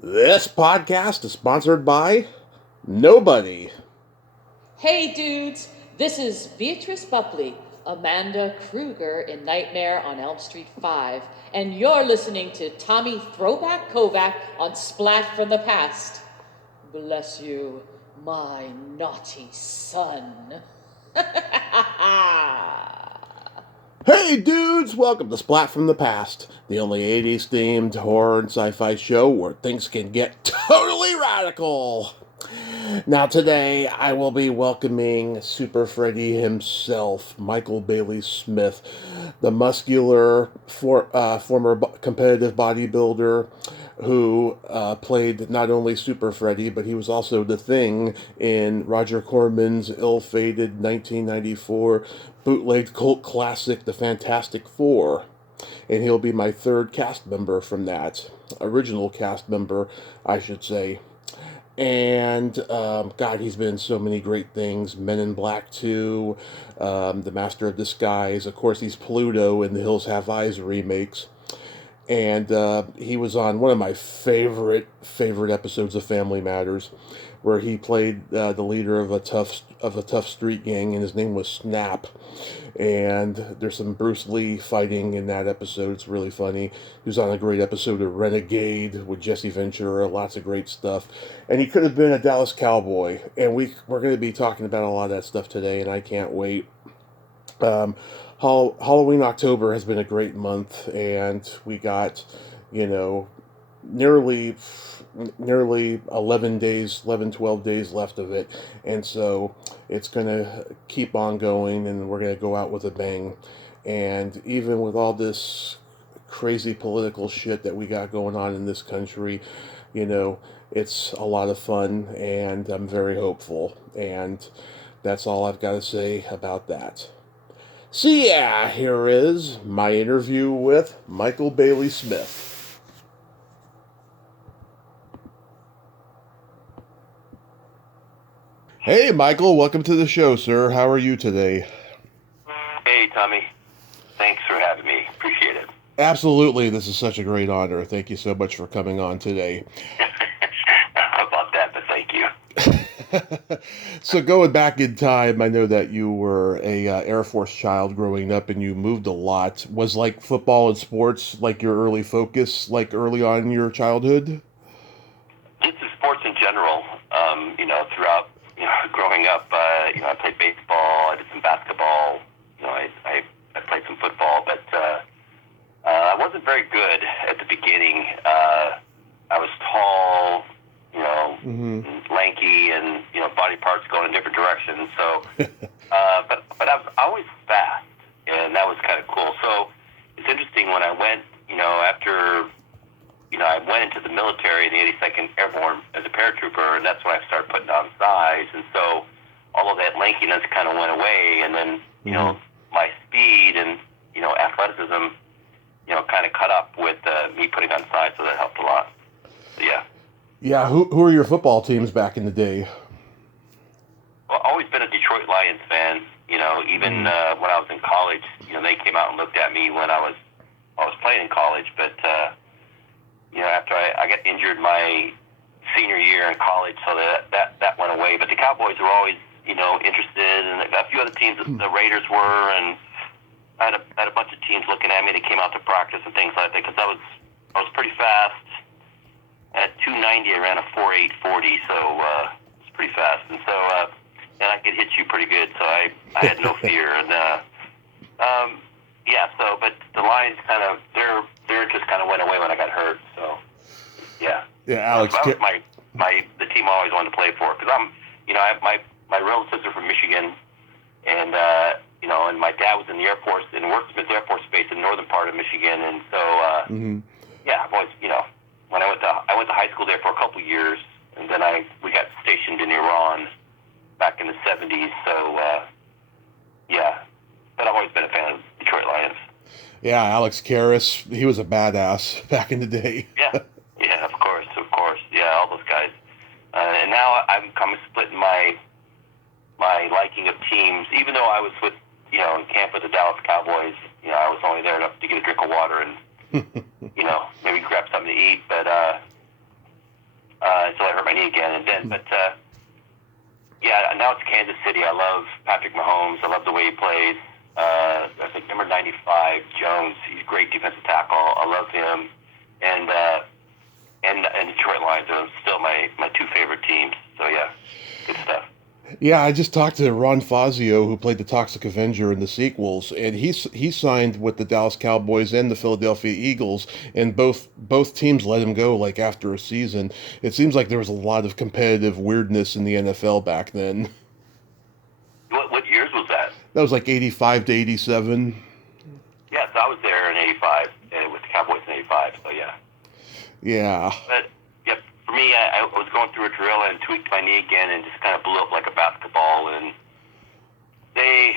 This podcast is sponsored by nobody. Hey dudes, this is Beatrice Buckley, Amanda Kruger in Nightmare on Elm Street 5, and you're listening to Tommy Throwback Kovac on Splat from the Past. Bless you, my naughty son. Hey dudes, welcome to Splat from the Past, the only 80s themed horror and sci fi show where things can get totally radical. Now, today I will be welcoming Super Freddy himself, Michael Bailey Smith, the muscular former competitive bodybuilder who played not only Super Freddy, but he was also the Thing in Roger Corman's ill-fated 1994 bootleg cult classic, The Fantastic Four. And he'll be my third cast member from that. Original cast member, I should say. And God, he's been in so many great things. Men in Black 2, The Master of Disguise. Of course, he's Pluto in the Hills Have Eyes remakes. And he was on one of my favorite episodes of Family Matters, where he played the leader of a tough street gang, and his name was Snap. And there's some Bruce Lee fighting in that episode. It's really funny. He was on a great episode of Renegade with Jesse Ventura. Lots of great stuff. And he could have been a Dallas Cowboy. And we're going to be talking about a lot of that stuff today, and I can't wait. Um, Halloween October has been a great month, and we got, you know, nearly 11 days, 12 days left of it. And so it's going to keep on going, and we're going to go out with a bang. And even with all this crazy political shit that we got going on in this country, it's a lot of fun, and I'm very hopeful. And that's all I've got to say about that. So yeah, here is my interview with Michael Bailey Smith. Hey Michael, welcome to the show, sir. How are you today? Hey Tommy, thanks for having me. Appreciate it. Absolutely, this is such a great honor. Thank you so much for coming on today. How about that, but thank you. So going back in time, I know that you were a Air Force child growing up, and you moved a lot. Was like football and sports like your early focus, like early on in your childhood? Just in sports in general, throughout, growing up, I played baseball, I did some basketball, I played some football, but I wasn't very good at the beginning. I was tall, lanky, and body parts going in different directions. So, but I was always fast, and that was kind of cool. So it's interesting when I went, after I went into the military in the 82nd Airborne as a paratrooper, and that's when I started putting on size, and so all of that lankiness kind of went away, and then my speed and athleticism, kind of caught up with me putting on size, so that helped a lot. So, yeah. Yeah, who were your football teams back in the day? Well, always been a Detroit Lions fan. Even when I was in college, they came out and looked at me when I was playing in college. But after I got injured my senior year in college, so that went away. But the Cowboys were always interested, and a few other teams. The Raiders were, and I had a bunch of teams looking at me. They came out to practice and things like that because I was pretty fast. At 290, I ran a 4.840, so it's pretty fast, and so and I could hit you pretty good, so I had no fear, and but the Lions kind of their interest kind of went away when I got hurt, so yeah. Yeah, Alex. That was the team I always wanted to play for because my relatives are from Michigan, and and my dad was in the Air Force in Wordsmith Air Force Base in the northern part of Michigan, and so yeah, I've always when I went to high school there for a couple years, and then we got stationed in Iran back in the 70s. So yeah, but I've always been a fan of Detroit Lions. Yeah, Alex Karras, he was a badass back in the day. yeah, of course, yeah, all those guys. And now I'm kind of splitting my liking of teams, even though I was with in camp with the Dallas Cowboys. I was only there enough to get a drink of water and maybe grab something to eat. But knee again. And then, but yeah, now it's Kansas City. I love Patrick Mahomes. I love the way he plays. I think number 95, Jones. He's a great defensive tackle. I love him. And Detroit Lions are still my two favorite teams. So yeah, good stuff. Yeah, I just talked to Ron Fazio, who played the Toxic Avenger in the sequels, and he signed with the Dallas Cowboys and the Philadelphia Eagles, and both teams let him go like after a season. It seems like there was a lot of competitive weirdness in the NFL back then. What years was that? That was like 85 to 87. Yes, I was there in '85 with the Cowboys in '85. So yeah. Yeah. But yeah, for me, I was going through a drill and tweaked my knee again, and just kind of blew up like a basketball. And they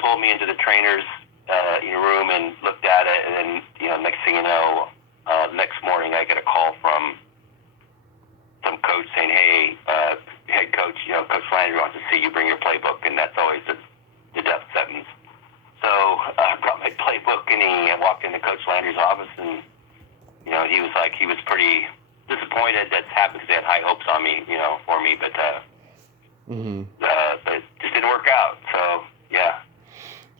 pulled me into the trainer's room and looked at it, and then next thing you know, the next morning I get a call from some coach saying, "Hey, head coach, Coach Landry wants to see you. Bring your playbook," and that's always the death sentence. So I brought my playbook, and I walked into Coach Landry's office, and he was pretty disappointed that's happened because they had high hopes on me, for me, but but it just didn't work out. So yeah.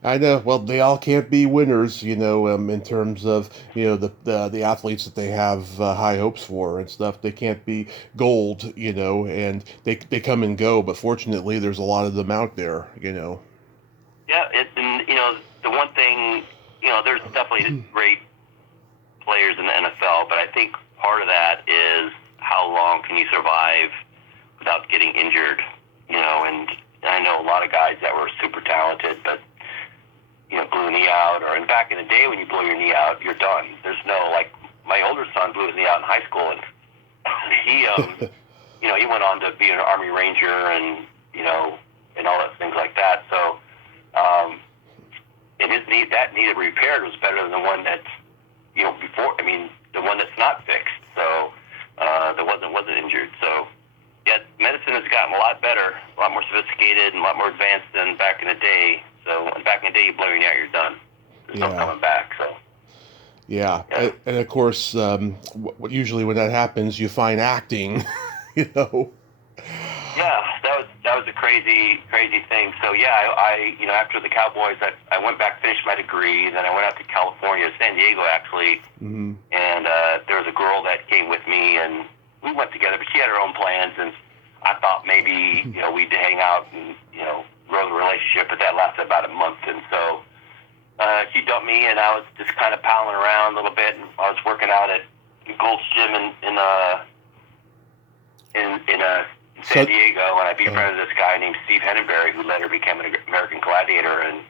I know. Well, they all can't be winners, in terms of the athletes that they have high hopes for and stuff. They can't be gold, and they come and go. But fortunately, there's a lot of them out there, Yeah, the one thing, there's definitely great players in the NFL, but I think part of that is how long can you survive without getting injured, and I know a lot of guys that were super talented, but, blew a knee out, or back in the day when you blow your knee out, you're done. There's no, like, my older son blew his knee out in high school, and he, he went on to be an Army Ranger and, and all that things like that, so, and his knee, that knee that repaired was better than the one that's, the one that's not fixed, so that wasn't injured. So, yeah, medicine has gotten a lot better, a lot more sophisticated, and a lot more advanced than back in the day. So, back in the day, you blow your knee out, you're done. There's no coming back. So, yeah. And of course, usually when that happens, you find acting, Yeah, that was a crazy thing. So yeah, I after the Cowboys, I went back, finished my degree, then I went out to California, San Diego actually, and there was a girl that came with me, and we went together, but she had her own plans, and I thought maybe we'd hang out and grow the relationship, but that lasted about a month, and so she dumped me, and I was just kind of palling around a little bit, and I was working out at Gold's Gym in San Diego, and I befriended this guy named Steve Henneberry, who later became an American Gladiator, and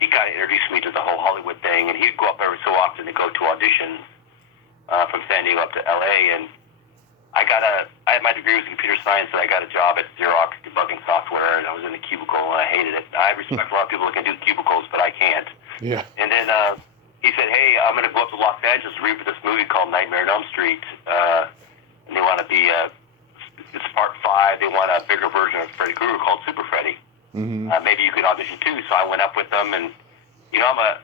he kind of introduced me to the whole Hollywood thing, and he'd go up every so often to go to auditions from San Diego up to L.A., and I had my degree was in computer science, and I got a job at Xerox debugging software, and I was in the cubicle, and I hated it. I respect a lot of people that can do cubicles, but I can't. Yeah. And then he said, "Hey, I'm going to go up to Los Angeles to read for this movie called Nightmare on Elm Street, and they want to be it's part 5. They want a bigger version of Freddy Krueger called Super Freddy. Maybe you could audition too." So I went up with them, and I'm a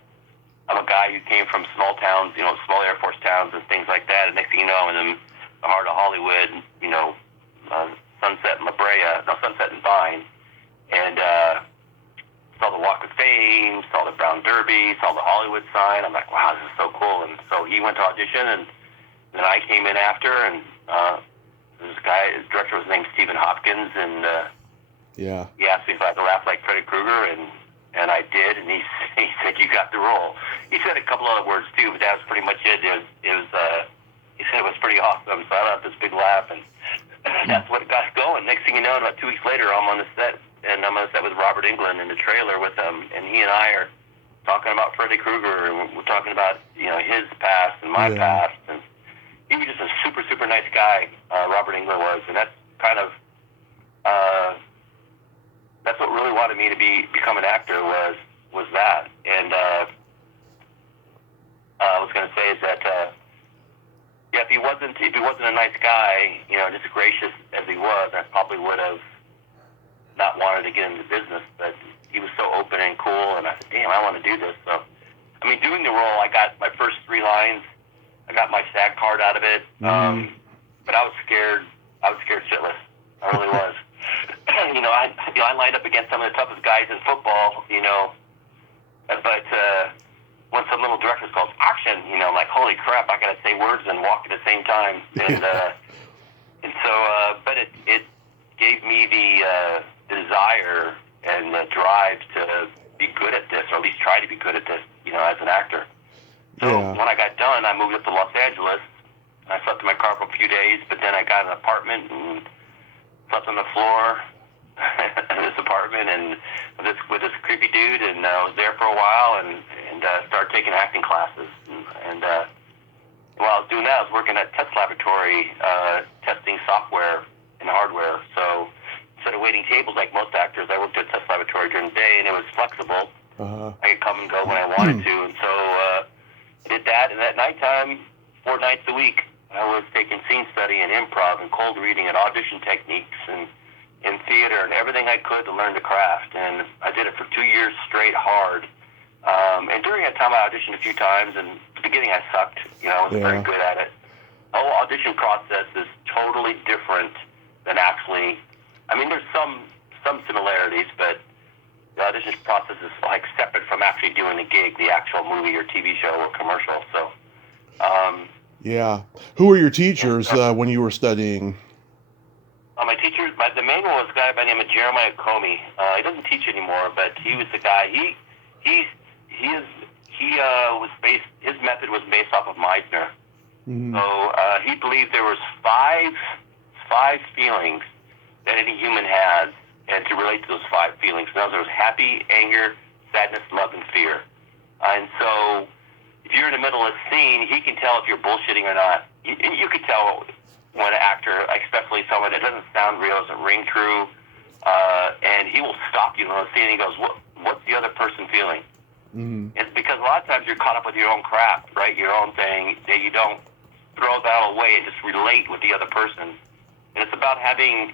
guy who came from small towns, small Air Force towns and things like that. And next thing you know, I'm in the heart of Hollywood, Sunset and Vine, and saw the Walk of Fame, saw the Brown Derby, saw the Hollywood sign. I'm like, wow, this is so cool. And so he went to audition, and then I came in after, and this guy, his director was named Stephen Hopkins, and he asked me if I could laugh like Freddy Krueger, and I did, and he said, "You got the role." He said a couple other words too, but that was pretty much it. He said it was pretty awesome, so I let this big laugh, and that's what got us going. Next thing you know, about 2 weeks later, I'm on the set, and I'm on the set with Robert Englund in the trailer with him, and he and I are talking about Freddy Krueger, and we're talking about his past and my past, and he was just a super, super nice guy, Robert Englund was, and that's kind of that's what really wanted me to become an actor was that. And I was going to say is that if he wasn't a nice guy, just as gracious as he was, I probably would have not wanted to get into business. But he was so open and cool, and I said, "Damn, I want to do this." So, doing the role, I got my first 3 lines. I got my SAG card out of it, but I was scared I was scared shitless. I really was. I lined up against some of the toughest guys in football, but when some little director's calls action, I'm like, holy crap, I got to say words and walk at the same time. And so, but it gave me the desire and the drive to be good at this, or at least try to be good at this, as an actor. So when I got done, I moved up to Los Angeles. I slept in my car for a few days, but then I got an apartment and slept on the floor in this apartment and with this creepy dude, and I was there for a while and started taking acting classes. And while I was doing that, I was working at a test laboratory, testing software and hardware. So instead of waiting tables like most actors, I worked at a test laboratory during the day, and it was flexible. I could come and go when I wanted to, and so I did that. And at nighttime, 4 nights a week, I was taking scene study and improv and cold reading and audition techniques and in theater and everything I could to learn the craft. And I did it for 2 years straight hard. And during that time, I auditioned a few times, and at the beginning I sucked. I wasn't very good at it. The whole audition process is totally different than actually. I mean, there's some similarities, but the audition process is like separate from actually doing the gig, the actual movie or TV show or commercial. So. Who were your teachers when you were studying? My teachers, the main one was a guy by the name of Jeremiah Comey. He doesn't teach anymore, but he was the guy. His method was based off of Meisner. Mm-hmm. So he believed there was five feelings that any human has, and to relate to those 5 feelings. In other words, happy, anger, sadness, love, and fear. And so if you're in the middle of a scene, he can tell if you're bullshitting or not. You could tell when an actor, especially someone that doesn't sound real, doesn't ring true, and he will stop you in the scene and he goes, what's the other person feeling? Mm-hmm. It's because a lot of times you're caught up with your own crap, right? Your own thing, that you don't throw that away and just relate with the other person. And it's about having,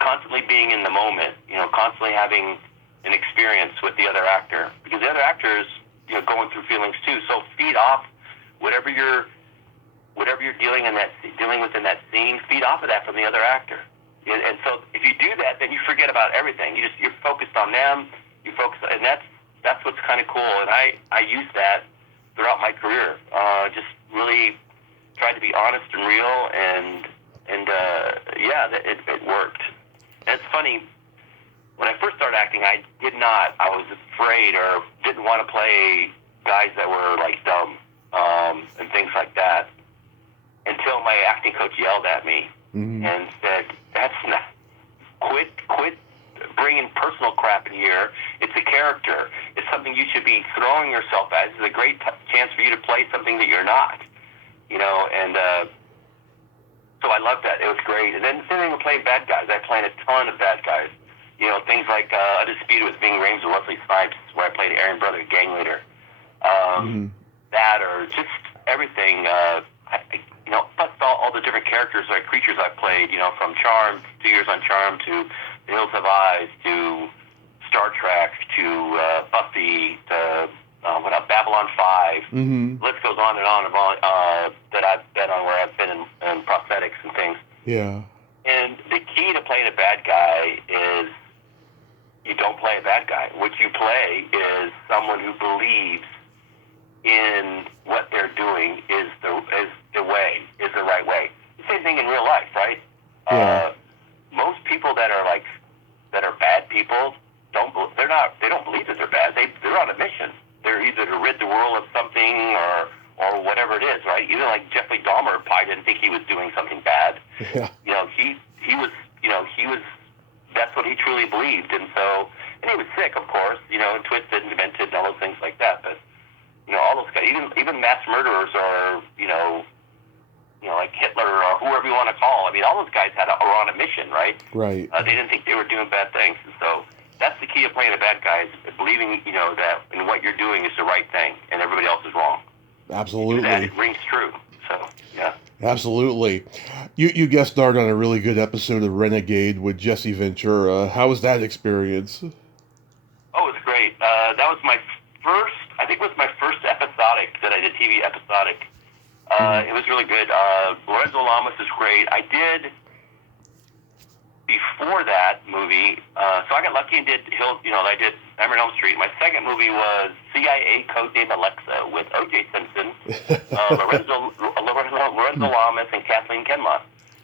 constantly being in the moment, constantly having an experience with the other actor. Because the other actor is, going through feelings too. So feed off whatever you're dealing with in that scene. Feed off of that from the other actor. And so if you do that, then you forget about everything. You're focused on them. And that's what's kind of cool. And I use that throughout my career. Just really tried to be honest and real, and it worked. And it's funny. When I first started acting, I was afraid or didn't want to play guys that were like dumb and things like that, until my acting coach yelled at me and said, "That's not quit bringing personal crap in here. It's a character. It's something you should be throwing yourself at. This is a great chance for you to play something that you're not." And so I loved that. It was great. And then the same thing with playing bad guys. I played a ton of bad guys. Things like Undisputed with Ving Rhames and Wesley Snipes, where I played Aaron Brother, gang leader. That, or just everything. Plus all the different characters, like creatures I've played. From Charmed, 2 years on Charmed, to The Hills Have Eyes, to Star Trek, to Buffy, to Babylon 5. List goes on and on that I've been on, where I've been in prosthetics and things. Yeah. And the key to playing a bad guy is you don't play a bad guy. What you play is someone who believes in what they're doing is the right way. The same thing in real life, right? Yeah. Most people that are bad people they don't believe that they're bad. They're on a mission. They're either to rid the world of something or whatever it is, right? Even like Jeffrey Dahmer probably didn't think he was doing something bad. Yeah. He was that's what he truly believed, and he was sick, of course, and twisted and demented and all those things like that. But all those guys, even mass murderers, or like Hitler or whoever you want to call. I mean, all those guys were on a mission, right? Right. They didn't think they were doing bad things, and so that's the key of playing a bad guy, is believing that in what you're doing is the right thing, and everybody else is wrong. Absolutely. That it rings true. So yeah. Absolutely. You guest starred on a really good episode of Renegade with Jesse Ventura. How was that experience? Oh, it was great. That was my first episodic that I did, TV episodic. It was really good. Lorenzo Lamas is great. I did before that movie, so I got lucky and did I did Nightmare on Elm Street. My second movie was CIA Codename Alexa with O.J. Simpson, Lorenzo Lamas, and Kathleen Kenmont.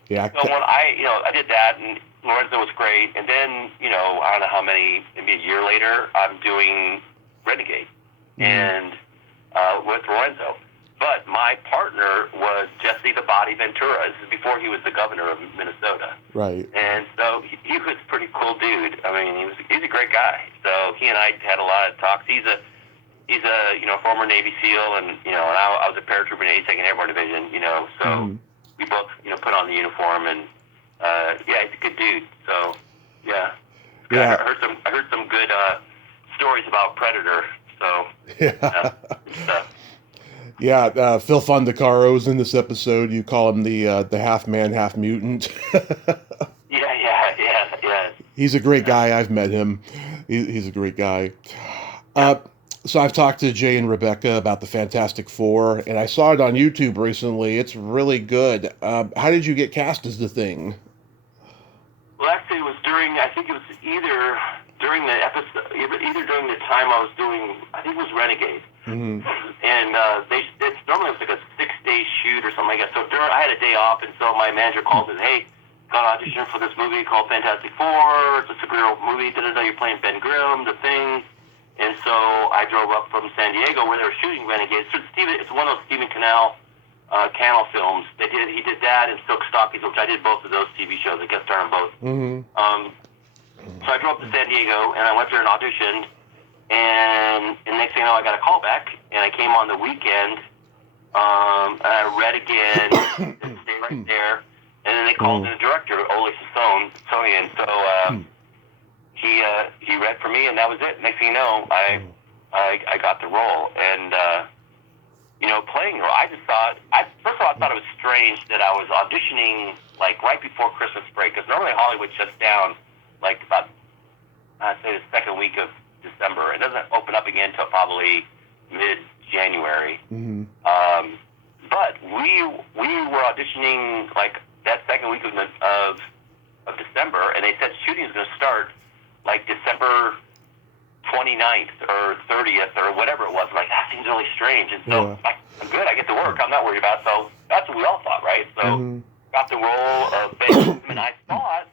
Yeah. So when I did that, and Lorenzo was great, and then I don't know how many, maybe a year later, I'm doing Renegade, and with Lorenzo. But my partner was Jesse the Body Ventura. This is before he was the governor of Minnesota. Right. And so he was a pretty cool dude. I mean, he's a great guy. So he and I had a lot of talks. He's a former Navy SEAL, and and I was a paratrooper in the 82nd Airborne Division. So we both put on the uniform, and he's a good dude. So yeah. I heard some good stories about Predator. So good stuff. Yeah, Phil Fondacaro's in this episode. You call him the half man, half mutant. Yeah. He's a great guy. I've met him. He's a great guy. So I've talked to Jay and Rebecca about the Fantastic Four, and I saw it on YouTube recently. It's really good. How did you get cast as the Thing? Well, actually, it was either during the episode, either during the time I was doing, I think it was Renegade. Mm-hmm. And it's normally like a 6-day shoot or something like that. So I had a day off, and so my manager called and said, "Hey, got an audition for this movie called Fantastic Four. It's a superhero movie. You're playing Ben Grimm, the Thing." And so I drove up from San Diego where they were shooting Renegade. It's one of those Stephen Cannell films. He did that and Silk Stockings, which I did both of those TV shows. I guest starred on both. Mm-hmm. So I drove up to San Diego and I went there and auditioned. And next thing you know, I got a call back, and I came on the weekend, and I read again, and stayed right there, and then they called in the director, Ole Sony, and so he read for me, and that was it. Next thing you know, I got the role, and playing the role, I just thought, first of all, I thought it was strange that I was auditioning like right before Christmas break, because normally Hollywood shuts down like about, I'd say, the second week of December. It doesn't open up again until probably mid-January. Mm-hmm. But we were auditioning like that second week of December, and they said shooting is going to start like December 29th or 30th or whatever it was. I'm like, that seems really strange. And so I'm good. I get to work. I'm not worried about it. So that's what we all thought, right? So got the role of Ben, and I thought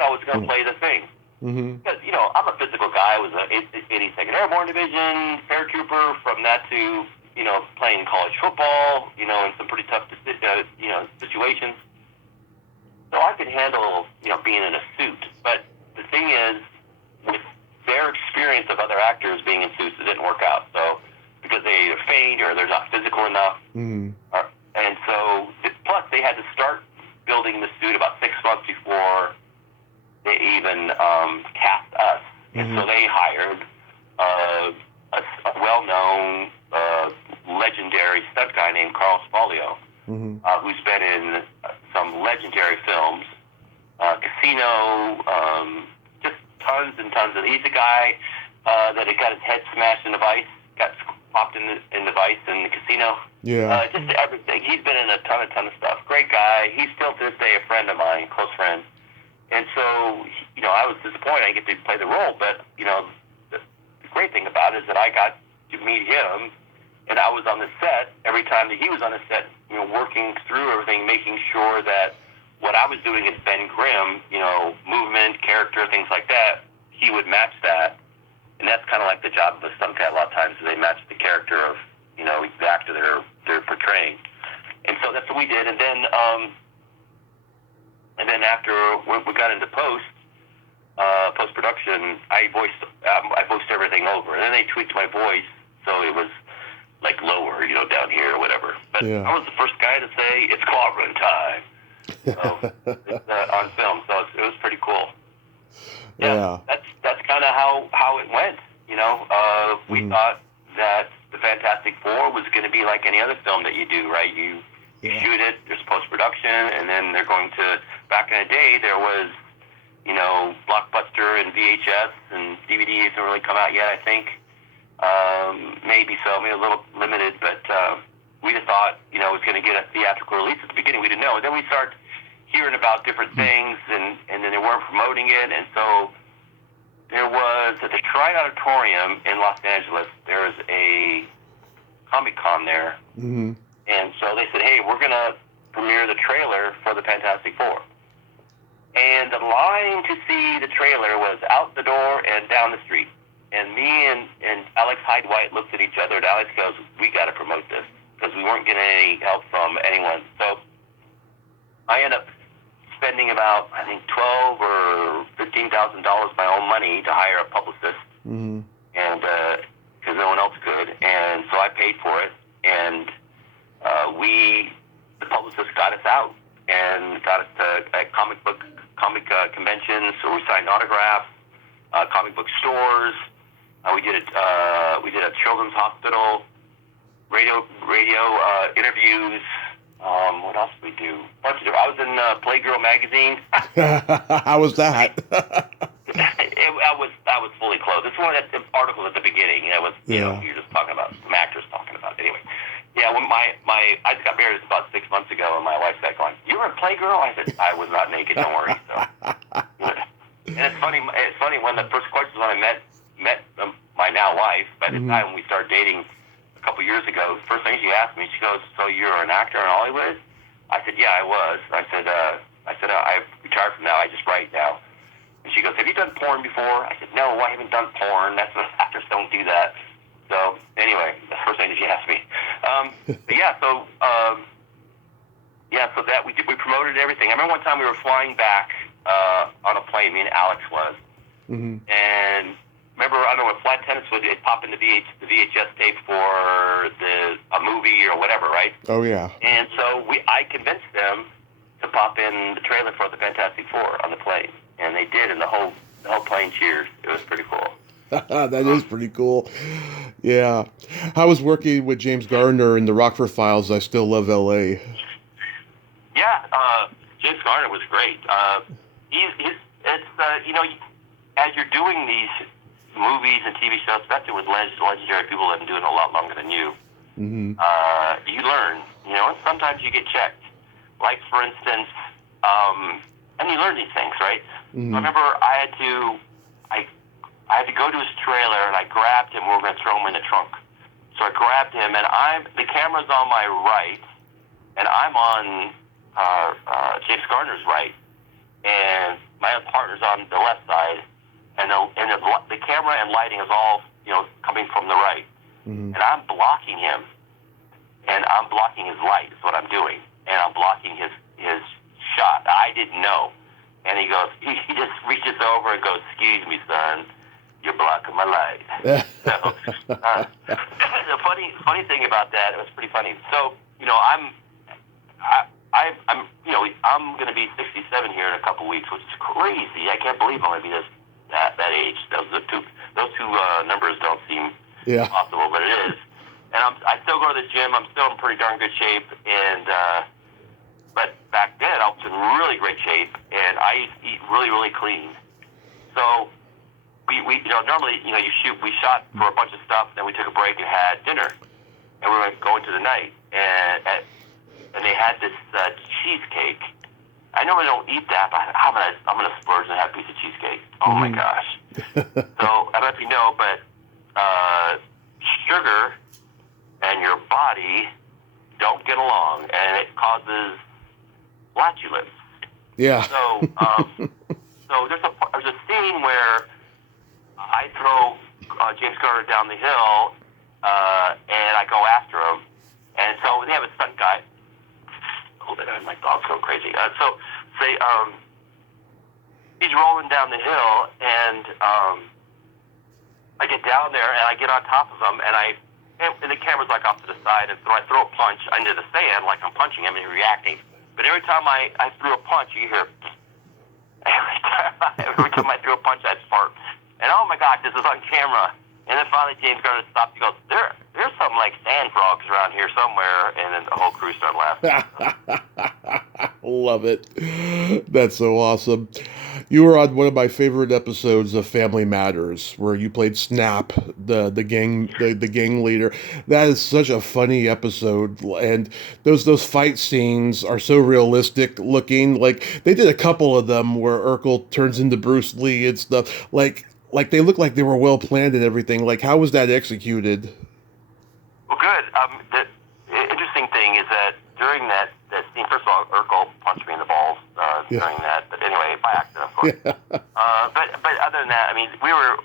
I was going to play the Thing. Mm-hmm. Because, I'm a physical guy. I was an 82nd Airborne Division, paratrooper, from that to, playing college football, in some pretty tough, situations. So I could handle, being in a suit. But the thing is, with their experience of other actors being in suits, it didn't work out. So, because they either faint or they're not physical enough. Mm-hmm. And so, plus they had to start building the suit about 6 months before they even cast us. And so they hired a well-known, legendary stunt guy named Carl Spaglio, who's been in some legendary films, Casino, just tons and tons of. He's a guy that had got his head smashed in the vice, got popped in the vice in the Casino. Yeah. Just everything. He's been in a ton of stuff. Great guy. He's still to this day a friend of mine, close friend. And so, I was disappointed I didn't get to play the role, but, the great thing about it is that I got to meet him, and I was on the set every time that he was on the set, working through everything, making sure that what I was doing as Ben Grimm, movement, character, things like that, he would match that. And that's kind of like the job of a stunt guy a lot of times, is they match the character of, the actor they're portraying. And so that's what we did. And then after we got into post-production, I voiced everything over. And then they tweaked my voice so it was like lower, down here or whatever. But I was the first guy to say, "It's clobbering time." So it's on film, so it was pretty cool. Yeah. That's kind of how it went. We thought that the Fantastic Four was going to be like any other film that you do, right? You shoot it, there's post-production, and then they're going to, back in the day, there was, Blockbuster and VHS, and DVD hasn't really come out yet, I think. Maybe so, maybe a little limited, but we just thought, it was going to get a theatrical release at the beginning. We didn't know. And then we started hearing about different things, and then they weren't promoting it, and so there was at the Shrine Auditorium in Los Angeles. There's a Comic-Con there, Mm-hmm. and so they said, "Hey, we're gonna premiere the trailer for the Fantastic Four." And the line to see the trailer was out the door and down the street. And me and Alex Hyde White looked at each other, and Alex goes, "We got to promote this," because we weren't getting any help from anyone. So I ended up spending about, I think, $12,000 or $15,000 my own money to hire a publicist, Mm-hmm. and because no one else could. And so I paid for it, and the publicist got us out and got us to at comic conventions. So we signed autographs, comic book stores. We did a children's hospital, radio interviews. What else did we do? I was in Playgirl magazine. How was that? I was fully clothed. This is one of the articles at the beginning. You're just talking about some actors talking about it. Anyway, yeah. When I just got married about 6 months ago, and my wife said, "Going, you were a Playgirl?" I said, "I was not naked. Don't worry." So, and it's funny. It's funny when the first question when I met my now wife. By the time we started dating a couple years ago, the first thing she asked me, she goes, "So you're an actor in Hollywood?" I said, "Yeah, I was." I said, "I've retired from now. I just write now." And she goes, "Have you done porn before?" I said, "No, I haven't done porn. That's what actors don't do that." So anyway, the first thing that she asked me. So that we promoted everything. I remember one time we were flying back on a plane. Me and Alex was, and remember, I don't know, when Flat Tennis would pop in the VHS tape for a movie or whatever, right? Oh yeah. And so I convinced them to pop in the trailer for the Fantastic Four on the plane, and they did, and the whole plane cheered. It was pretty cool. That is pretty cool. Yeah. I was working with James Gardner in the Rockford Files. I Still Love L.A. Yeah, James Garner was great. As you're doing these movies and TV shows, especially with legendary people that have been doing it a lot longer than you, you learn, and sometimes you get checked. Like, for instance, and you learn these things, right? I remember I had to go to his trailer, and I grabbed him. We were going to throw him in the trunk. So I grabbed him, and the camera's on my right, and I'm on James Garner's right, and my other partner's on the left side, and the camera and lighting is all coming from the right, and I'm blocking him, and I'm blocking his light. Is what I'm doing, and I'm blocking his shot. I didn't know, and he just reaches over and goes, "Excuse me, son, you're blocking my light." So the funny thing about that, it was pretty funny. So I'm going to be 67 here in a couple weeks, which is crazy. I can't believe I'm going to be that age. Those two numbers don't seem possible, but it is. And I still go to the gym. I'm still in pretty darn good shape. And but back then I was in really great shape, and I used to eat really, really clean. So we normally we shot for a bunch of stuff, then we took a break and had dinner, and we were going to the night, and they had this cheesecake. I normally don't eat that, but I'm gonna splurge and have a piece of cheesecake. Oh my gosh! So I don't know if you know, but sugar and your body don't get along, and it causes flatulence. Yeah. So there's a scene where I throw James Garner down the hill, and I go after him, and so they have a stunt guy. Hold it on, my dog's going crazy. He's rolling down the hill, and I get down there, and I get on top of him, and the camera's like off to the side, and so I throw a punch into the sand like I'm punching him and reacting. But every time I threw a punch, you hear, every time I threw a punch, I'd fart. And oh my gosh, this is on camera. And then finally James Garner stopped. He goes, there's some like sand frogs around here somewhere. And then the whole crew started laughing. Love it. That's so awesome. You were on one of my favorite episodes of Family Matters, where you played Snap, the gang leader. That is such a funny episode, and those fight scenes are so realistic looking. Like they did a couple of them where Urkel turns into Bruce Lee and stuff. Like they look like they were well planned and everything. Like how was that executed? Well, good. The interesting thing is that during that scene, first of all, Urkel punched me in the balls during that. But anyway, by accident, of course. But other than that, I mean, we were.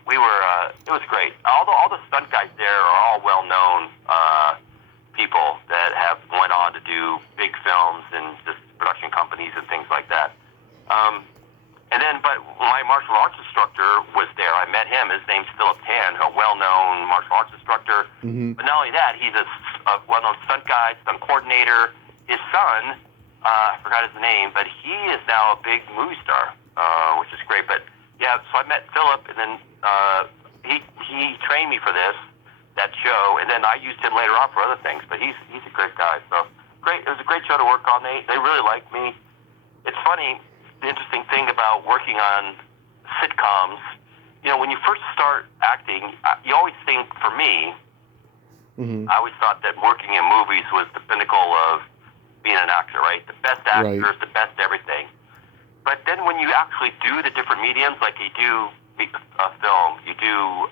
It was great. All the stunt guys there are all well-known people that have went on to do big films and just production companies and things like that. But my martial arts instructor was there. I met him. His name's Philip Tan, a well-known martial arts instructor. Mm-hmm. But not only that, he's a well-known stunt guy, stunt coordinator. His son, I forgot his name, but he is now a big movie star, which is great. But yeah, so I met Philip, and then he trained me for that show, and then I used him later on for other things. But he's a great guy. So great. It was a great show to work on. They really liked me. It's funny. The interesting thing about working on sitcoms, when you first start acting, you always think, for me, I always thought that working in movies was the pinnacle of being an actor, right? The best actors, right. The best everything. But then when you actually do the different mediums, like you do film, you do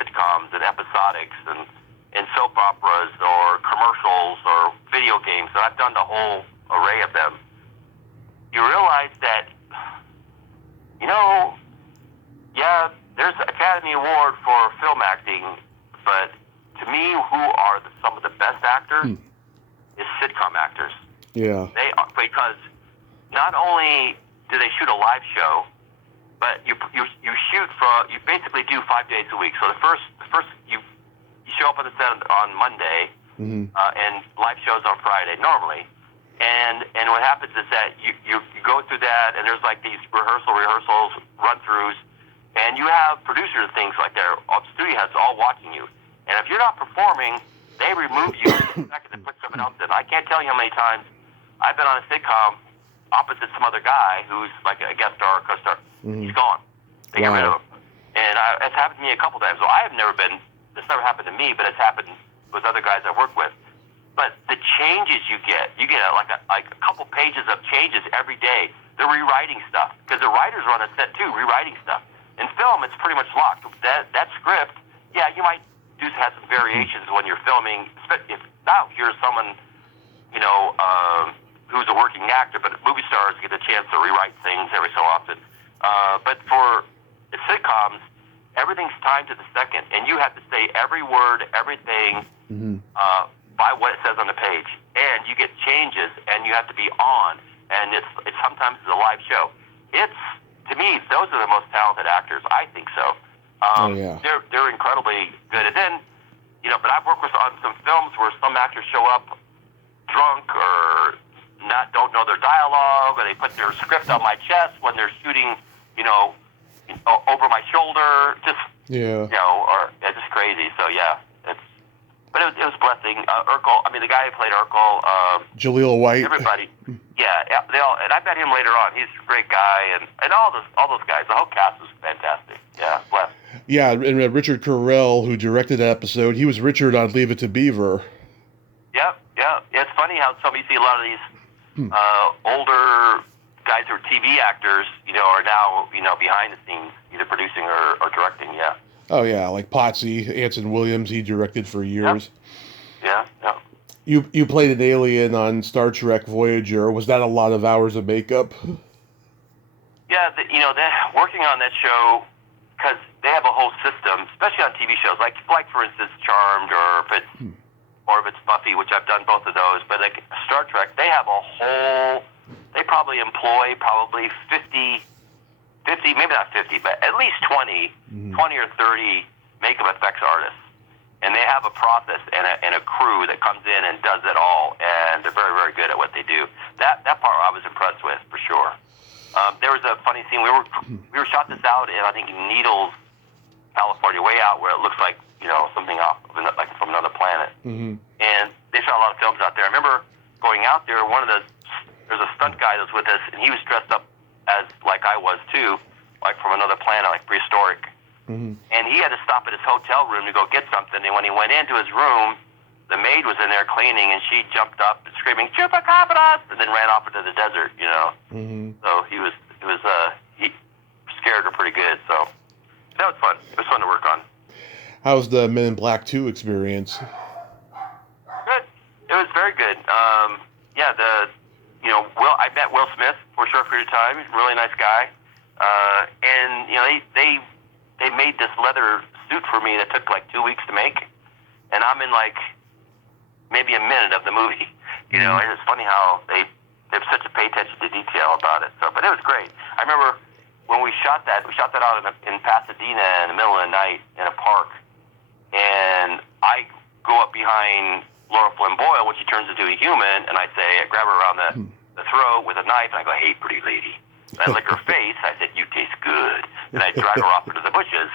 sitcoms and episodics and soap operas or commercials or video games, and I've done the whole array of them, you realize that, there's an Academy Award for film acting, but to me, who are some of the best actors is sitcom actors. Yeah. They are, because not only do they shoot a live show, but you basically do 5 days a week. So the first you show up on the set on Monday, and live shows on Friday normally. And what happens is that you go through that, and there's like these rehearsals, run-throughs, and you have producers and things like that, studio heads all watching you. And if you're not performing, they remove you in a second and put someone else in. I can't tell you how many times I've been on a sitcom opposite some other guy who's like a guest star or co-star. He's gone. They get rid of him. And it's happened to me a couple times. So it's never happened to me, but it's happened with other guys I work with. But the changes you get like a couple pages of changes every day. They're rewriting stuff because the writers are on the set too, rewriting stuff. In film, it's pretty much locked. That script, you might have some variations when you're filming. If now you're someone, who's a working actor, but movie stars get a chance to rewrite things every so often. But for the sitcoms, everything's timed to the second, and you have to say every word, everything. By what it says on the page, and you get changes, and you have to be on, and it's sometimes a live show. To me, those are the most talented actors. I think so. They're incredibly good. And then, but I've worked on some films where some actors show up drunk or don't know their dialogue, or they put their script on my chest when they're shooting, over my shoulder. Or it's just crazy. So yeah. But it was a blessing. Urkel, the guy who played Urkel, Jaleel White. Everybody. Yeah, they all, and I met him later on. He's a great guy, and all those guys. The whole cast was fantastic. Yeah, blessed. Yeah, and Richard Carell, who directed that episode, he was Richard on Leave It to Beaver. Yep. It's funny how you see a lot of these older guys who are TV actors, are now, behind the scenes, either producing or directing. Yeah. Oh, yeah, like Potsy, Anson Williams, he directed for years. Yep. Yeah. You played an alien on Star Trek Voyager. Was that a lot of hours of makeup? Yeah, working on that show, because they have a whole system, especially on TV shows, like for instance, Charmed, or if it's Buffy, which I've done both of those, but like Star Trek, they have they probably employ 50, maybe not 50, but at least 20 or 30 makeup effects artists. And they have a process and a crew that comes in and does it all, and they're very, very good at what they do. That part I was impressed with, for sure. There was a funny scene. We were shot this out in, I think, Needles, California, way out where it looks like, something off, like from another planet. And they shot a lot of films out there. I remember going out there, there's a stunt guy that was with us, and he was dressed up as like I was too, like from another planet, like prehistoric. Mm-hmm. And he had to stop at his hotel room to go get something. And when he went into his room, the maid was in there cleaning, and she jumped up and screaming "Chupacabras!" and then ran off into the desert. Mm-hmm. So he scared her pretty good. So that was fun. It was fun to work on. How's the Men in Black 2 experience? Good. It was very good. I met Will Smith for a short period of time. He's a really nice guy. And they made this leather suit for me that took like 2 weeks to make, and I'm in like maybe a minute of the movie. And it's funny how they have such a pay attention to detail about it. So, but it was great. I remember when we shot that out in Pasadena in the middle of the night in a park, and I go up behind Laura Flynn Boyle when she turns into a human, and I grab her around the throat with a knife, and I go, "Hey, pretty lady." And I lick her face. I said, "You taste good." And I drag her off into the bushes.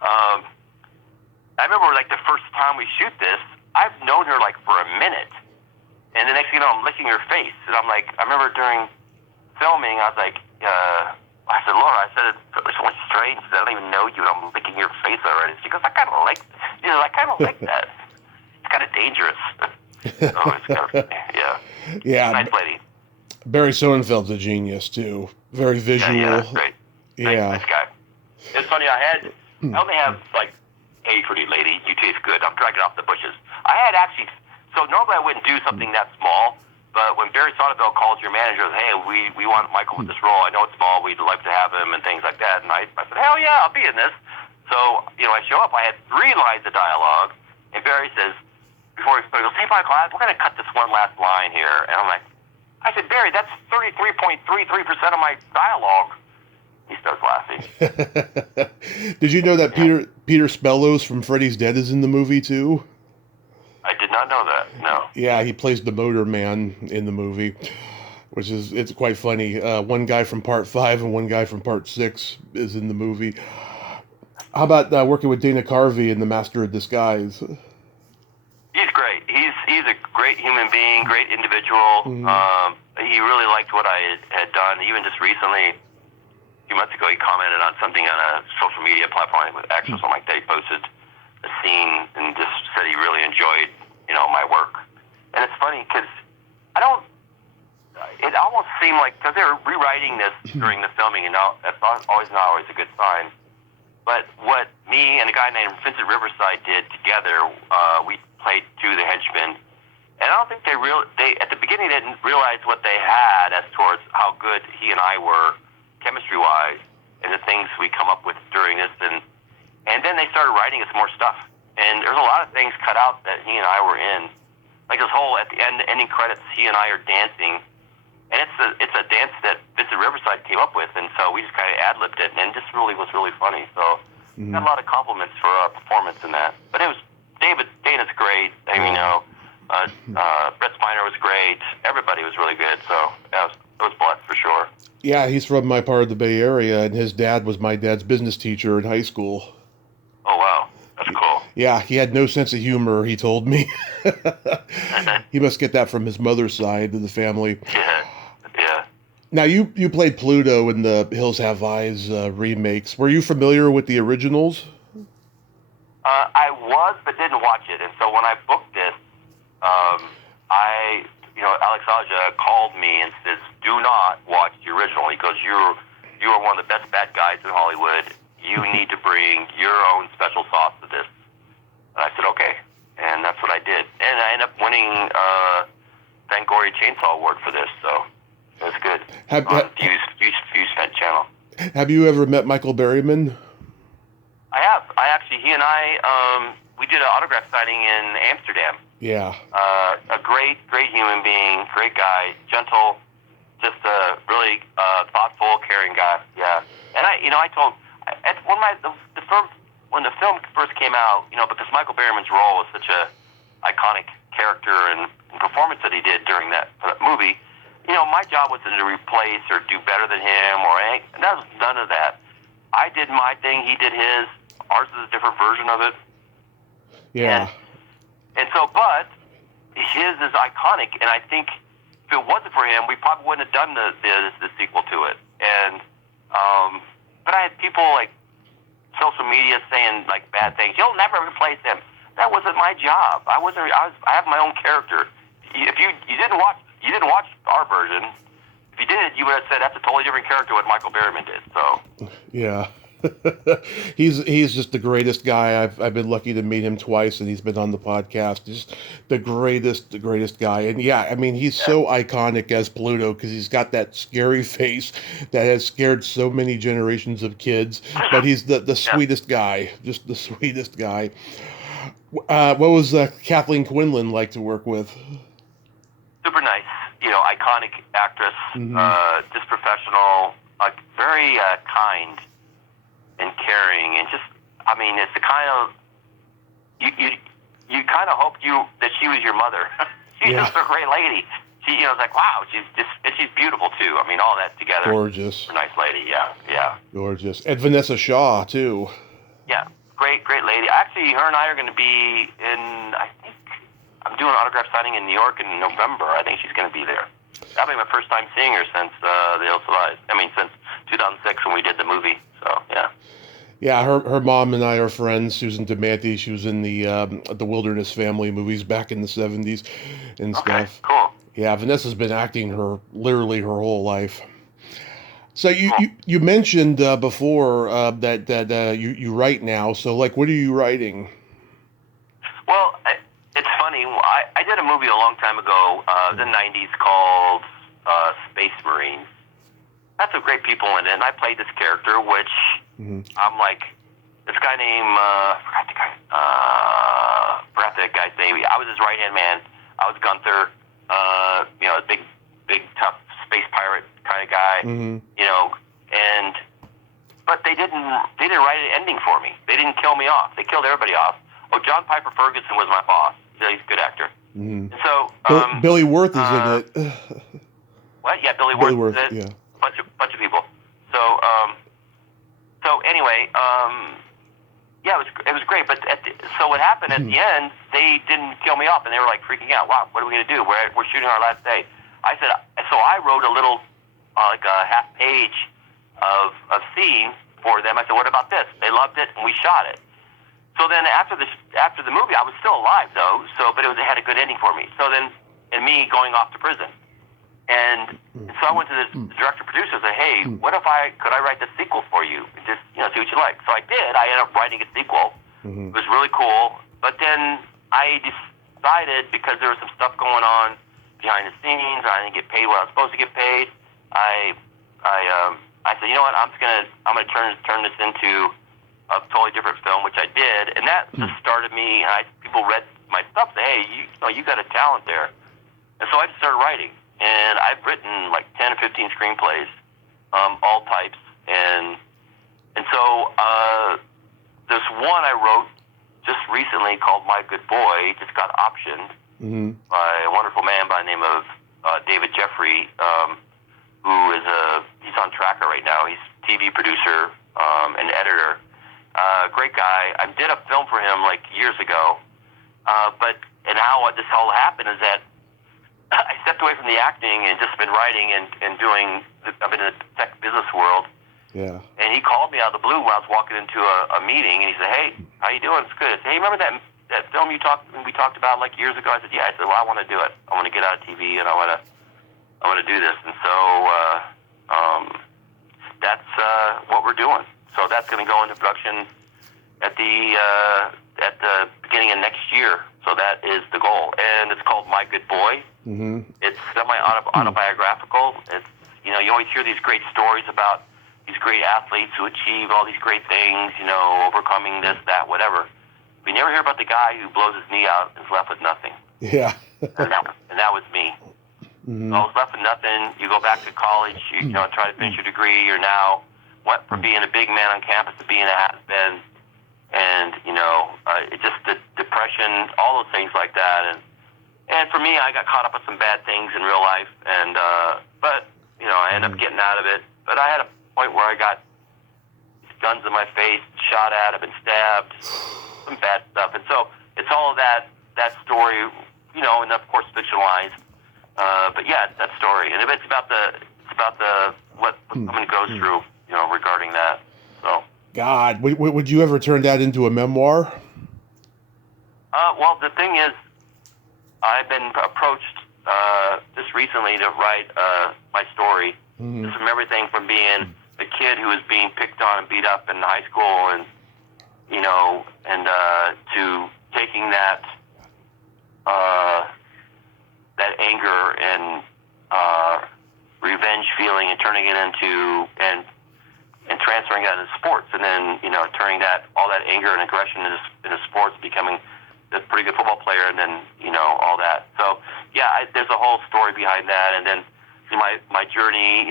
I remember like the first time we shoot this, I've known her like for a minute. And the next thing you know, I'm licking her face. And I'm like, I remember during filming, I was like, I said, "Laura," I said, "it's so much strange. I don't even know you, and I'm licking your face already." She goes, I kind of like that. It's kind of dangerous. So it's kind of, yeah. Yeah. Nice lady. Barry Sonnenfeld's a genius, too. Very visual. Yeah, great. Yeah. Nice guy. It's funny, I only have, like, "Hey, pretty lady, you taste good. I'm dragging off the bushes." I had actually, so normally I wouldn't do something that small, but when Barry Sonnenfeld calls your manager, "Hey, we want Michael with this role. I know it's small. We'd like to have him," and things like that. And I said, "Hell yeah, I'll be in this." So, I show up. I had 3 lines of dialogue, and Barry says, before he goes, "Hey, Michael, we're going to cut this one last line here." And I'm like, I said, "Barry, that's 33.33% of my dialogue." He starts laughing. Did you know that Peter Spellos from Freddy's Dead is in the movie, too? I did not know that, no. Yeah, he plays the motor man in the movie, it's quite funny. One guy from Part 5 and one guy from Part 6 is in the movie. How about working with Dana Carvey in The Master of Disguise? He's great. He's a great human being, great individual. Mm-hmm. He really liked what I had done. Even just recently, a few months ago, he commented on something on a social media platform with X or something like that. He posted a scene and just said he really enjoyed, my work. And it's funny because it almost seemed like, because they were rewriting this during the filming, and that's always not always a good sign. But what me and a guy named Vincent Riverside did together, we played two of the henchmen, and I don't think they at the beginning they didn't realize what they had as towards how good he and I were chemistry-wise, and the things we come up with during this, and then they started writing us more stuff, and there's a lot of things cut out that he and I were in, like this whole at the ending credits, he and I are dancing, and it's a dance that Vincent Riverside came up with, and so we just kind of ad-libbed it, and it just really was really funny. So got a lot of compliments for our performance in that. But it was Dana's great. Brett Spiner was great. Everybody was really good. So it was blessed for sure. Yeah, he's from my part of the Bay Area, and his dad was my dad's business teacher in high school. Oh, wow. That's cool. Yeah, he had no sense of humor, he told me. He must get that from his mother's side of the family. Yeah. Now, you played Pluto in the Hills Have Eyes remakes. Were you familiar with the originals? I was, but didn't watch it. And so when I booked this, Alex Aja called me and says, "Do not watch the original." He goes, "You are one of the best bad guys in Hollywood. You need to bring your own special sauce to this." And I said, "Okay." And that's what I did. And I ended up winning Fangoria Chainsaw Award for this, so it was good. On Fuse Fed channel. Have you ever met Michael Berryman? I have. He and I, we did an autograph signing in Amsterdam. Yeah. A great human being, great guy, gentle, just a really thoughtful, caring guy. Yeah. And I told when the film first came out, because Michael Berryman's role was such a iconic character and performance that he did during that movie, my job wasn't to replace or do better than him and that was none of that. I did my thing, he did his. Ours is a different version of it. Yeah. And so, but his is iconic, and I think if it wasn't for him, we probably wouldn't have done the sequel to it. And but I had people like social media saying like bad things. You'll never replace him. That wasn't my job. I have my own character. If you didn't watch our version. If you did, you would have said that's a totally different character what Michael Berryman did. So yeah. he's just the greatest guy. I've been lucky to meet him twice, and he's been on the podcast. Just the greatest guy. And yeah, I mean, he's so iconic as Pluto because he's got that scary face that has scared so many generations of kids. But he's the sweetest guy, just the sweetest guy. What was Kathleen Quinlan like to work with? Super nice, iconic actress, just professional, like very kind and caring, and just, I mean, it's the kind of you kind of hoped that she was your mother. She's just a great lady. She, it's like, wow, she's beautiful too. I mean, all that together. Gorgeous. A nice lady, yeah. Gorgeous. And Vanessa Shaw too. Yeah, great lady. Actually, her and I are going to be I think I'm doing an autograph signing in New York in November. I think she's going to be there. That'll be my first time seeing her since the Hills Have Eyes. I mean, since 2006 when we did the movie. So yeah. Yeah, her mom and I are friends. Susan DeManti. She was in the Wilderness Family movies back in the 70s and stuff. Cool. Yeah, Vanessa's been acting literally her whole life. So you mentioned before that you write now. So like, what are you writing? Well, it's funny. I did a movie a long time ago, the 90s, called Space Marines. Had some great people in it, and I played this character, which I'm like, this guy named, forgot that guy's name. I was his right-hand man. I was Gunther, a big, tough space pirate kind of guy, but they didn't write an ending for me. They didn't kill me off. They killed everybody off. Oh, John Piper Ferguson was my boss. He's a good actor. And so Billy Wirth is in it. What? Yeah, Billy Wirth is in it. Yeah. Bunch of people. So anyway, it was great. But so what happened at the end? They didn't kill me off, and they were like freaking out. Wow, what are we gonna do? We're shooting our last day. I said. So I wrote a little, like a half page of scene for them. I said, what about this? They loved it, and we shot it. So then after the movie, I was still alive though. But it had a good ending for me. So then, and me going off to prison. And so I went to the director producer and said, hey, could I write the sequel for you? Just, see what you like. So I did. I ended up writing a sequel. It was really cool. But then I decided, because there was some stuff going on behind the scenes, I didn't get paid what I was supposed to get paid. I said, you know what, I'm gonna turn this into a totally different film, which I did. And that just started me, and people read my stuff, say, hey, you got a talent there. And so I just started writing. And I've written like 10 or 15 screenplays, all types. And so there's one I wrote just recently called My Good Boy. Just got optioned by a wonderful man by the name of David Jeffrey, who is he's on Tracker right now. He's a TV producer and editor. Great guy. I did a film for him like years ago. And how this all happened is that I stepped away from the acting and just been writing and doing. I've been in the tech business world. Yeah. And he called me out of the blue when I was walking into a meeting, and he said, "Hey, how you doing? It's good." I said, "Hey, remember that film we talked about like years ago?" I said, "Yeah." I said, "Well, I want to do it. I want to get out of TV, and I want to do this." And so that's what we're doing. So that's going to go into production at the beginning of next year. So that is the goal, and it's called My Good Boy. It's semi-autobiographical. It's, you always hear these great stories about these great athletes who achieve all these great things, overcoming this, that, whatever. We never hear about the guy who blows his knee out and is left with nothing. Yeah. and that was me. I was left with nothing. You go back to college, you try to finish your degree. You're now went from being a big man on campus to being a has-been. And, just the depression, all those things like that. And for me, I got caught up with some bad things in real life. And, but, I ended up getting out of it. But I had a point where I got guns in my face, shot at, I've been stabbed, some bad stuff. And so it's all of that story, and of course fictionalized. But yeah, it's that story. And it's about what someone goes through, regarding that. So. God, would you ever turn that into a memoir? Well, the thing is, I've been approached just recently to write my story. Mm-hmm. From everything from being a kid who was being picked on and beat up in high school, and to taking that anger and revenge feeling and turning it into and transferring that into sports, and then turning all that anger and aggression into sports, becoming a pretty good football player, and then all that. So yeah, there's a whole story behind that, and then my journey,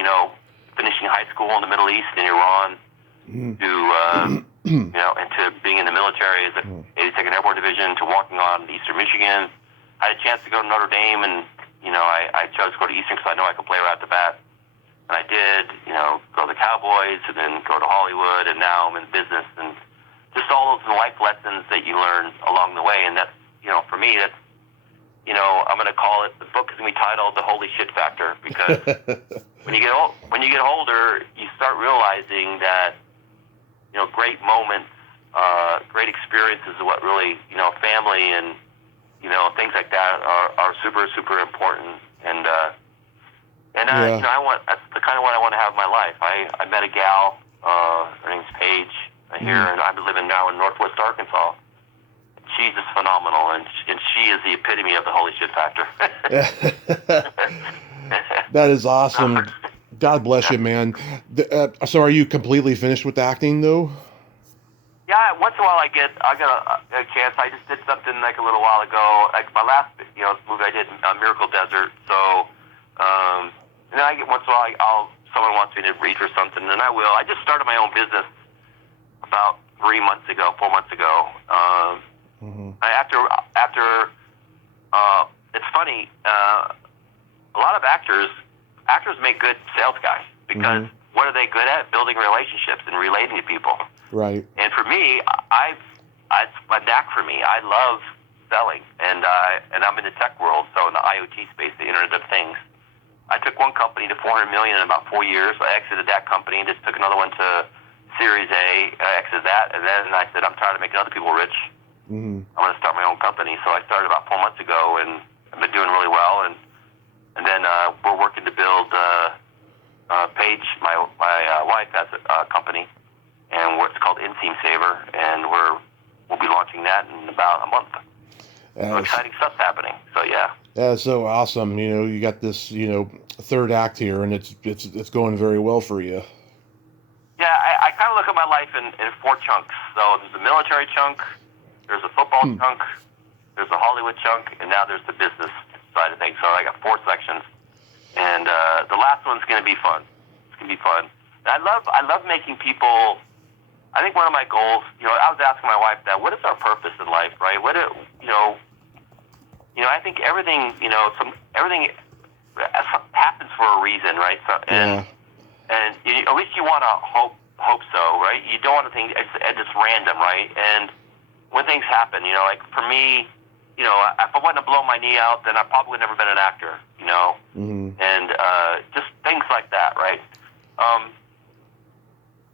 finishing high school in the Middle East in Iran, to and to being in the military as a 82nd Airborne Division, to walking on Eastern Michigan. I had a chance to go to Notre Dame, and I chose to go to Eastern because I know I could play right at the bat. And I did, go to the Cowboys, and then go to Hollywood, and now I'm in business, and just all those life lessons that you learn along the way. And that's, for me, that's, I'm going to call it, the book is going to be titled The Holy Shit Factor, because when you get older, you start realizing that, great moments, great experiences is what really, family and, things like that are super, super important. And that's the kind of what I want to have in my life. I met a gal, her name's Paige, here, and I've been living now in Northwest Arkansas. She's just phenomenal, and she is the epitome of the holy shit factor. That is awesome. God bless you, man. So are you completely finished with acting, though? Yeah, once in a while I get a chance. I just did something like a little while ago. Like my last movie I did, Miracle Desert. So, and then I get once in a while someone wants me to read for something, and I will. I just started my own business about 4 months ago. It's funny. A lot of actors make good sales guys because what are they good at? Building relationships and relating to people. Right. And for me, it's a knack for me. I love selling, and I'm in the tech world, so in the IoT space, the Internet of Things. I took one company to $400 million in about 4 years. I exited that company and just took another one to Series A. I exited that, and then I said, I'm tired of making other people rich. I'm going to start my own company. So I started about 4 months ago, and I've been doing really well. And then we're working to build Paige, my wife, has a company, and it's called Inseam Saver, and we'll be launching that in about a month. So exciting stuff's happening. So yeah. That's so awesome. You got this, third act here, and it's going very well for you. Yeah, I kind of look at my life in 4 chunks. So there's the military chunk, there's a football chunk, there's a Hollywood chunk, and now there's the business side of things. So I got 4 sections, and the last one's going to be fun. It's going to be fun. And I love making people. I think one of my goals, I was asking my wife that, what is our purpose in life, right? I think everything, everything happens for a reason, right? So, and at least you want to hope so, right? You don't want to think it's random, right? And when things happen, like for me, if I wouldn't have blown my knee out, then I probably would have never been an actor, and just things like that, right?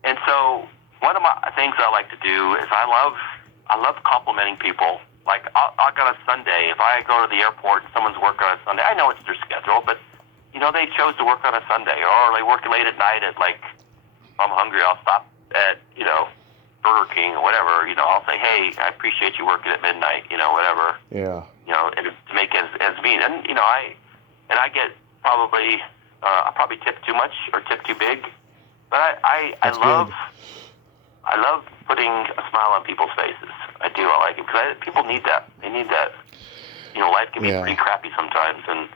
And so one of my things I like to do is I love complimenting people. Like I'll go on a Sunday, if I go to the airport and someone's working on a Sunday, I know it's their schedule, but they chose to work on a Sunday, or they work late at night at if I'm hungry, I'll stop at Burger King or whatever. I'll say, hey, I appreciate you working at midnight, whatever. Yeah. And to make ends meet, and I get probably I probably tip too much or tip too big, but I love putting a smile on people's faces. I do. I like it because people need that. They need that. Life can be pretty crappy sometimes, and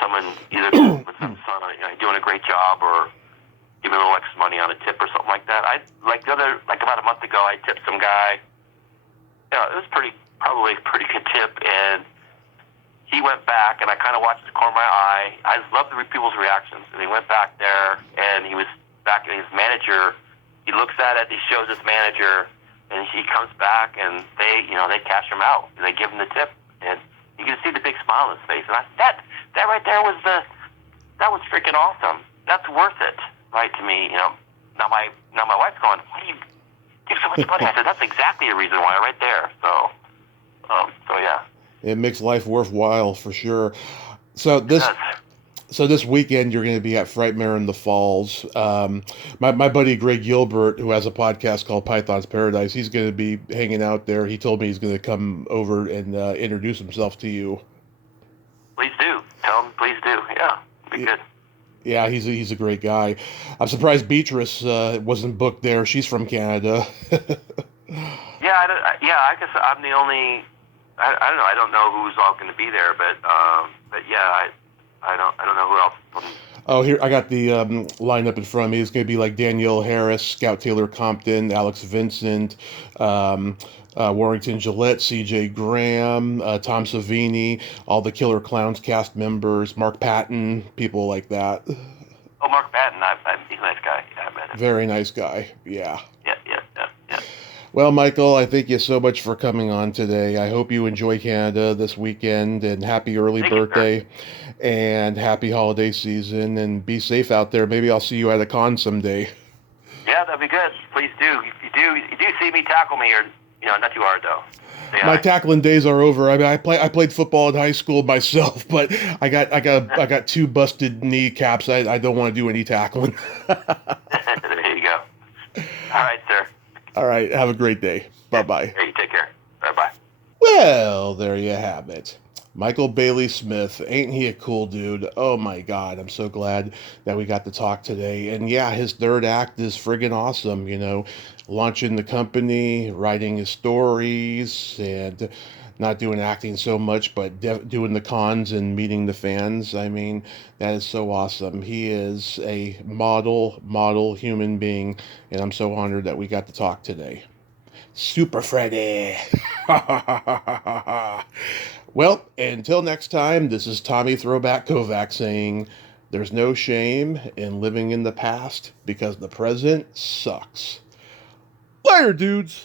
someone either with some son, doing a great job, or give me a little extra money on a tip or something like that. About a month ago, I tipped some guy. It was probably a pretty good tip, and he went back, and I kind of watched the corner of my eye. I just love people's reactions, and he went back there, and he was back, and his manager. He looks at it, he shows his manager, and he comes back, and they cash him out, and they give him the tip, and you can see the big smile on his face. And I said, that right there that was freaking awesome. That's worth it, right, to me, now my wife's going, why do you give so much money? I said, that's exactly the reason why, right there. So yeah. It makes life worthwhile for sure. So this weekend you're going to be at Frightmare in the Falls. My buddy Greg Gilbert, who has a podcast called Python's Paradise, he's going to be hanging out there. He told me he's going to come over and introduce himself to you. Please do. Tell him, please do. Yeah, be good. Yeah, he's a great guy. I'm surprised Beatrice wasn't booked there. She's from Canada. I guess I'm the only. I don't know. I don't know who's all going to be there, but yeah, I don't know who else. Oh, here I got the lineup in front of me. It's going to be like Danielle Harris, Scout Taylor Compton, Alex Vincent, Warrington Gillette, C.J. Graham, Tom Savini, all the Killer Clowns cast members, Mark Patton, people like that. Oh, Mark Patton, he's a nice guy. Yeah, I met him. Very nice guy. Yeah. Yeah. Well, Michael, I thank you so much for coming on today. I hope you enjoy Canada this weekend, and happy early birthday, and happy holiday season, and be safe out there. Maybe I'll see you at a con someday. Yeah, that'd be good. Please do. If you do see me, tackle me, or not too hard though. My tackling days are over. I mean, I played football in high school myself, but I got 2 busted kneecaps. I don't want to do any tackling. There you go. All right, sir. All right. Have a great day. Bye-bye. Hey, you take care. Bye-bye. Well, there you have it. Michael Bailey Smith. Ain't he a cool dude? Oh, my God. I'm so glad that we got to talk today. And, yeah, his third act is friggin' awesome, launching the company, writing his stories, and not doing acting so much, but doing the cons and meeting the fans. I mean, that is so awesome. He is a model human being, and I'm so honored that we got to talk today. Super Freddy. Well, until next time, this is Tommy Throwback Kovac saying, there's no shame in living in the past because the present sucks. Later, dudes.